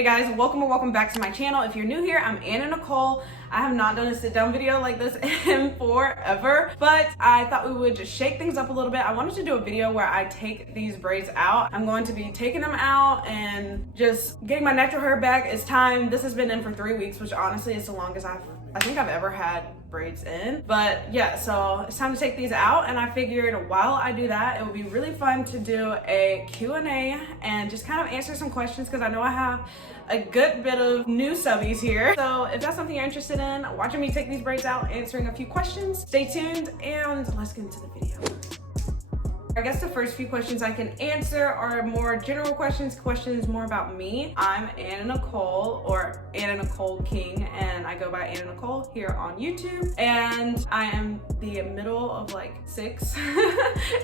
Hey guys, welcome or welcome back to my channel. If you're new here, I'm Anna Nicole. I have not done a sit down video like this in forever, but I thought we would just shake things up a little bit. I wanted to do a video where I take these braids out. I'm going to be taking them out and just getting my natural hair back. It's time. This has been in for 3 weeks, which honestly is the longest I think I've ever had braids in. But yeah, so it's time to take these out, and I figured while I do that, it would be really fun to do a Q&A and just kind of answer some questions, because I know I have a good bit of new subbies here. So if that's something you're interested in, watching me take these braids out, answering a few questions, stay tuned and let's get into the video. I guess the first few questions I can answer are more general questions more about me. I'm Anna Nicole, or Anna Nicole King, and I go by Anna Nicole here on YouTube. And I am the middle of like 6,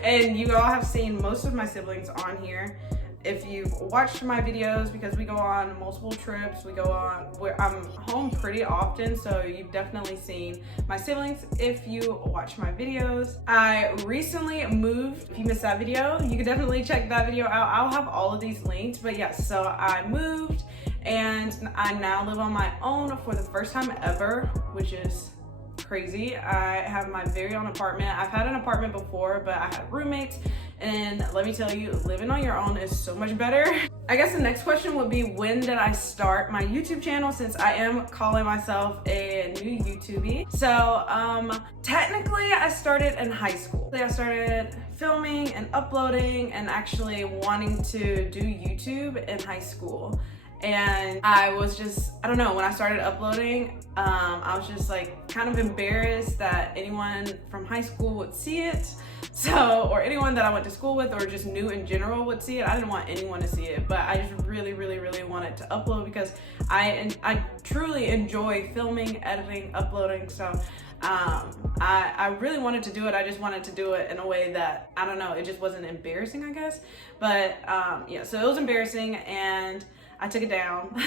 and you all have seen most of my siblings on here. If you've watched my videos, because we go on multiple trips, I'm home pretty often, so you've definitely seen my siblings if you watch my videos. I recently moved. If you missed that video, you can definitely check that video out. I'll have all of these linked, but yes, so I moved and I now live on my own for the first time ever, which is crazy. I have my very own apartment. I've had an apartment before, but I had roommates, and let me tell you, living on your own is so much better. I guess the next question would be, when did I start my YouTube channel, since I am calling myself a new YouTubie. So technically I started in high school. I started filming and uploading and actually wanting to do YouTube in high school. And I was just, I don't know, when I started uploading, I was just like kind of embarrassed that anyone from high school would see it. So, or anyone that I went to school with or just knew in general would see it. I didn't want anyone to see it, but I just really wanted to upload, because I truly enjoy filming, editing, uploading. So I really wanted to do it. I just wanted to do it in a way that, I don't know, it just wasn't embarrassing, I guess. But yeah, so it was embarrassing, and I took it down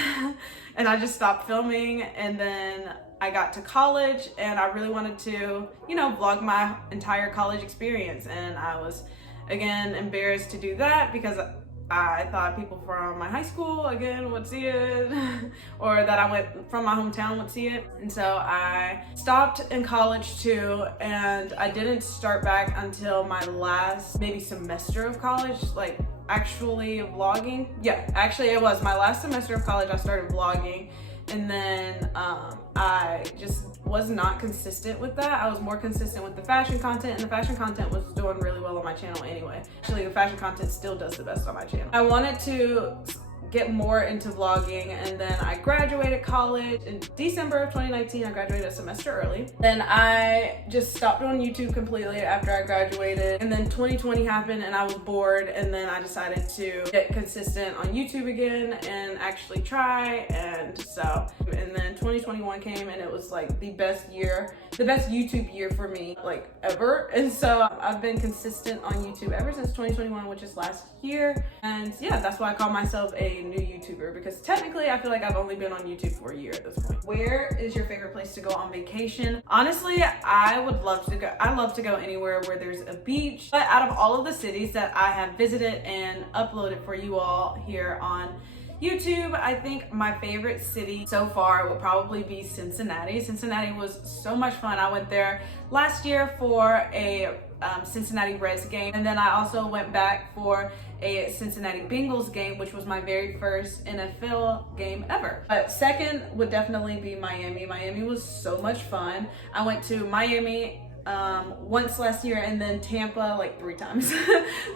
and I just stopped filming. And then I got to college and I really wanted to, you know, vlog my entire college experience. And I was, again, embarrassed to do that because I thought people from my high school, again, would see it, or that I went from my hometown would see it. And so I stopped in college too, and I didn't start back until my last maybe semester of college, like actually vlogging. Yeah, actually it was my last semester of college I started vlogging, and then I just was not consistent with that. I was more consistent with the fashion content, and the fashion content was doing really well on my channel anyway. Actually, the fashion content still does the best on my channel. I wanted to get more into vlogging, and then I graduated college in December of 2019. I graduated a semester early. Then I just stopped on YouTube completely after I graduated, and then 2020 happened and I was bored, and then I decided to get consistent on YouTube again and actually try. And then 2021 came, and it was like the best YouTube year for me, like ever. And so I've been consistent on YouTube ever since 2021, which is last year. And yeah, that's why I call myself a new YouTuber, because technically I feel like I've only been on YouTube for a year at this point. Where is your favorite place to go on vacation? Honestly, I love to go anywhere where there's a beach. But out of all of the cities that I have visited and uploaded for you all here on YouTube, I think my favorite city so far would probably be Cincinnati. Cincinnati was so much fun. I went there last year for a Cincinnati Reds game, and then I also went back for a Cincinnati Bengals game, which was my very first NFL game ever. But second would definitely be Miami. Miami was so much fun. I went to Miami once last year, and then Tampa like 3 times.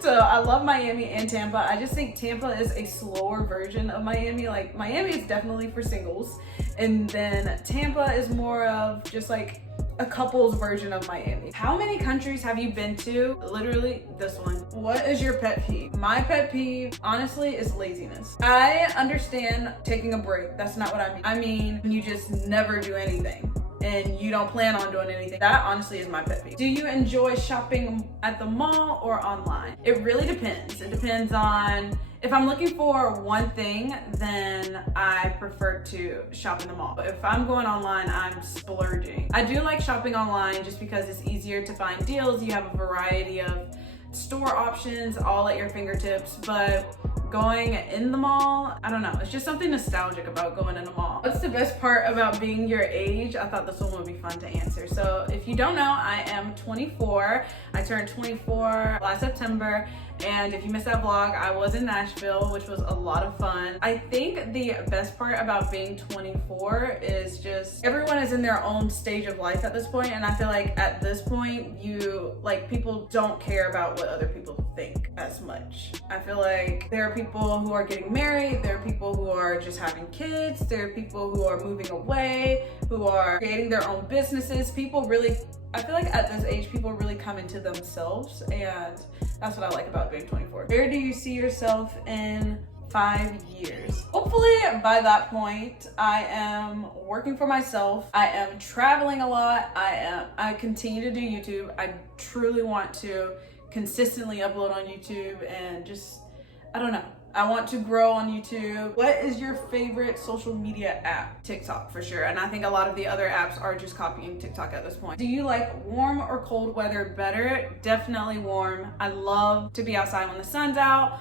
So I love Miami and Tampa. I just think Tampa is a slower version of Miami. Like, Miami is definitely for singles, and then Tampa is more of just like a couple's version of Miami. How many countries have you been to? Literally this one. What is your pet peeve? My pet peeve, honestly, is laziness. I understand taking a break. That's not what I mean. I mean, you just never do anything and you don't plan on doing anything. That honestly is my pet peeve. Do you enjoy shopping at the mall or online? It really depends. It depends on, if I'm looking for one thing, then I prefer to shop in the mall. But if I'm going online, I'm splurging. I do like shopping online just because it's easier to find deals. You have a variety of store options all at your fingertips, but going in the mall. I don't know, it's just something nostalgic about going in a mall. What's the best part about being your age? I thought this one would be fun to answer. So if you don't know, I am 24. I turned 24 last September. And if you missed that vlog, I was in Nashville, which was a lot of fun. I think the best part about being 24 is just everyone is in their own stage of life at this point. And I feel like at this point, people don't care about what other people think as much. I feel like there are people who are getting married, there are people who are just having kids, there are people who are moving away, who are creating their own businesses. I feel like at this age, people really come into themselves, and that's what I like about being 24. Where do you see yourself in 5 years? Hopefully by that point, I am working for myself. I am traveling a lot. I continue to do YouTube. I truly want to consistently upload on YouTube and just, I don't know. I want to grow on YouTube. What is your favorite social media app? TikTok for sure. And I think a lot of the other apps are just copying TikTok at this point. Do you like warm or cold weather better? Definitely warm. I love to be outside when the sun's out.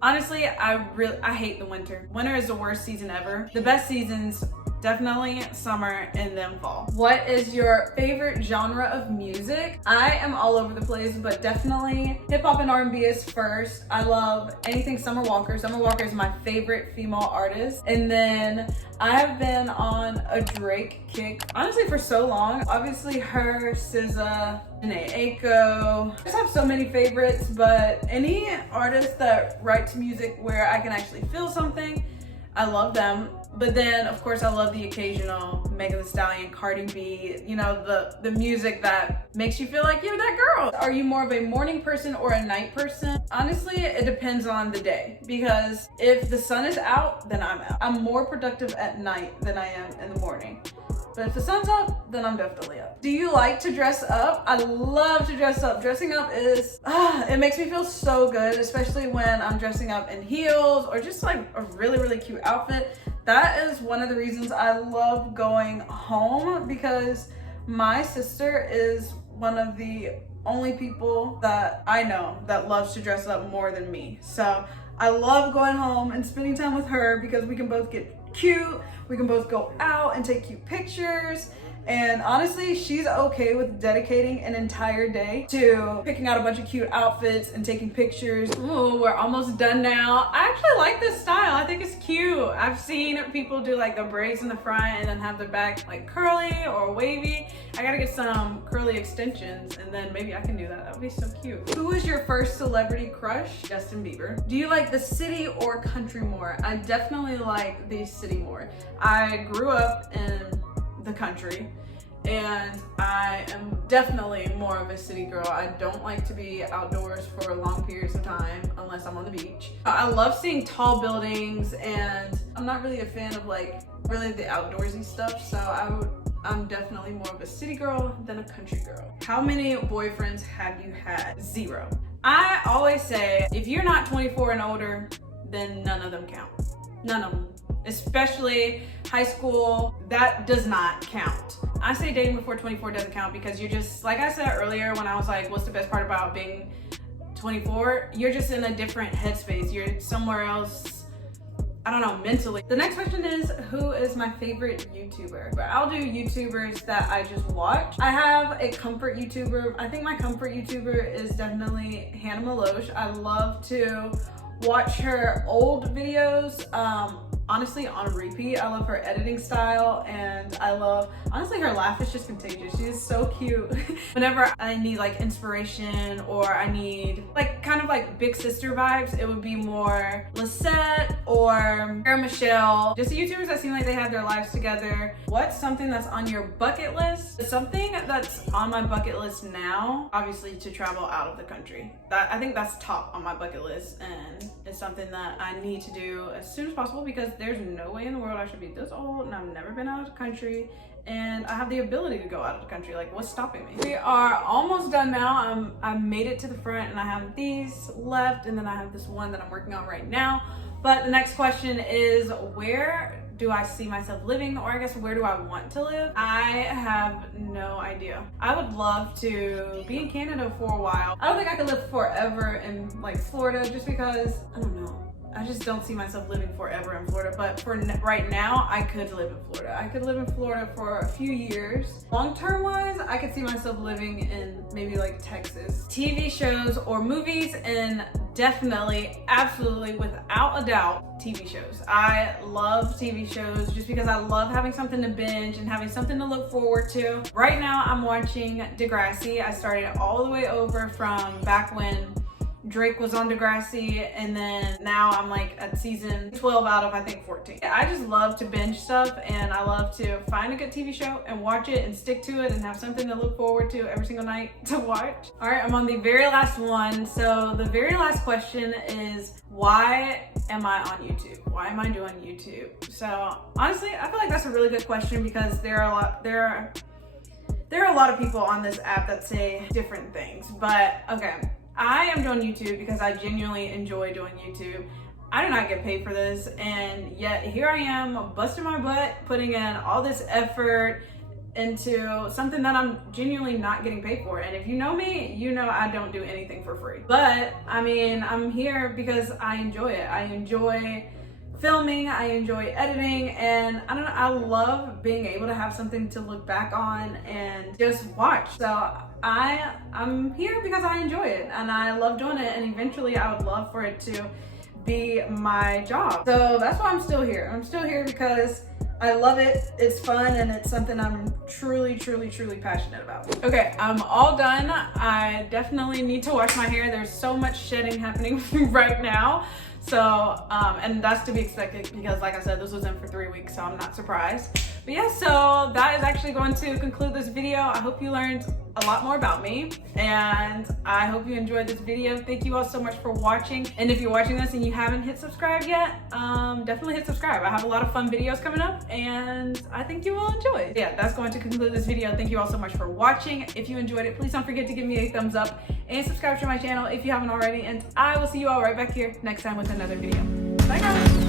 Honestly, I hate the winter. Winter is the worst season ever. The best seasons, definitely summer and then fall. What is your favorite genre of music? I am all over the place, but definitely hip hop and R&B is first. I love anything Summer Walker. Summer Walker is my favorite female artist. And then I have been on a Drake kick, honestly, for so long. Obviously her, SZA, Janae Aiko. I just have so many favorites, but any artist that writes music where I can actually feel something, I love them. But then, of course, I love the occasional Megan Thee Stallion, Cardi B, you know, the music that makes you feel like you're that girl. Are you more of a morning person or a night person? Honestly, it depends on the day, because if the sun is out, then I'm out. I'm more productive at night than I am in the morning. But if the sun's up, then I'm definitely up. Do you like to dress up? I love to dress up. Dressing up is, it makes me feel so good, especially when I'm dressing up in heels or just like a really, really cute outfit. That is one of the reasons I love going home, because my sister is one of the only people that I know that loves to dress up more than me. So I love going home and spending time with her because we can both get cute, we can both go out and take cute pictures. And honestly, she's okay with dedicating an entire day to picking out a bunch of cute outfits and taking pictures. Ooh, we're almost done now. I actually like this style. I think it's cute. I've seen people do like the braids in the front and then have the back like curly or wavy. I gotta get some curly extensions and then maybe I can do that. That would be so cute. Who was your first celebrity crush? Justin Bieber. Do you like the city or country more? I definitely like the city more. I grew up in the country, and I am definitely more of a city girl. I don't like to be outdoors for long periods of time unless I'm on the beach. I love seeing tall buildings, and I'm not really a fan of like really the outdoorsy stuff, so I'm definitely more of a city girl than a country girl. How many boyfriends have you had? 0. I always say if you're not 24 and older, then none of them count. None of them. Especially high school, that does not count. I say dating before 24 doesn't count because you're just, like I said earlier when I was like, what's the best part about being 24? You're just in a different headspace. You're somewhere else, I don't know, mentally. The next question is, who is my favorite YouTuber? I'll do YouTubers that I just watch. I have a comfort YouTuber. I think my comfort YouTuber is definitely Hannah Maloche. I love to watch her old videos, honestly on repeat. I love her editing style, and I love, honestly, her laugh is just contagious. She is so cute. Whenever I need like inspiration or I need like kind of like big sister vibes, it would be more Lisette or Sarah Michelle, just the YouTubers that seem like they have their lives together. What's something that's on your bucket list? Something that's on my bucket list now, obviously, to travel out of the country. I think that's top on my bucket list, and it's something that I need to do as soon as possible because there's no way in the world I should be this old and I've never been out of the country, and I have the ability to go out of the country. Like, what's stopping me? We are almost done now. I made it to the front, and I have these left, and then I have this one that I'm working on right now. But the next question is, where do I see myself living, or I guess where do I want to live? I have no idea. I would love to be in Canada for a while. I don't think I could live forever in like Florida just because, I don't know. I just don't see myself living forever in Florida, but for right now, I could live in Florida. I could live in Florida for a few years. Long-term wise, I could see myself living in maybe like Texas. TV shows or movies, and definitely, absolutely, without a doubt, TV shows. I love TV shows just because I love having something to binge and having something to look forward to. Right now, I'm watching Degrassi. I started all the way over from back when Drake was on Degrassi, and then now I'm like at season 12 out of I think 14. I just love to binge stuff, and I love to find a good TV show and watch it and stick to it and have something to look forward to every single night to watch. All right, I'm on the very last one. So the very last question is, why am I on YouTube? Why am I doing YouTube? So honestly, I feel like that's a really good question because there are a lot of people on this app that say different things, but okay. I am doing YouTube because I genuinely enjoy doing YouTube. I do not get paid for this, and yet here I am busting my butt, putting in all this effort into something that I'm genuinely not getting paid for. And if you know me, you know I don't do anything for free. But I mean, I'm here because I enjoy it. I enjoy filming, I enjoy editing, and I don't know, I love being able to have something to look back on and just watch. So I'm here because I enjoy it and I love doing it, and eventually I would love for it to be my job. So that's why I'm still here. I'm still here because I love it, it's fun, and it's something I'm truly passionate about. Okay, I'm all done. I definitely need to wash my hair. There's so much shedding happening right now. So, and that's to be expected because like I said, this was in for 3 weeks, so I'm not surprised. But yeah, so that is actually going to conclude this video. I hope you learned a lot more about me, and I hope you enjoyed this video. Thank you all so much for watching. And if you're watching this and you haven't hit subscribe yet, definitely hit subscribe. I have a lot of fun videos coming up, and I think you will enjoy it. Yeah, that's going to conclude this video. Thank you all so much for watching. If you enjoyed it, please don't forget to give me a thumbs up and subscribe to my channel if you haven't already, and I will see you all right back here next time with another video. Bye guys.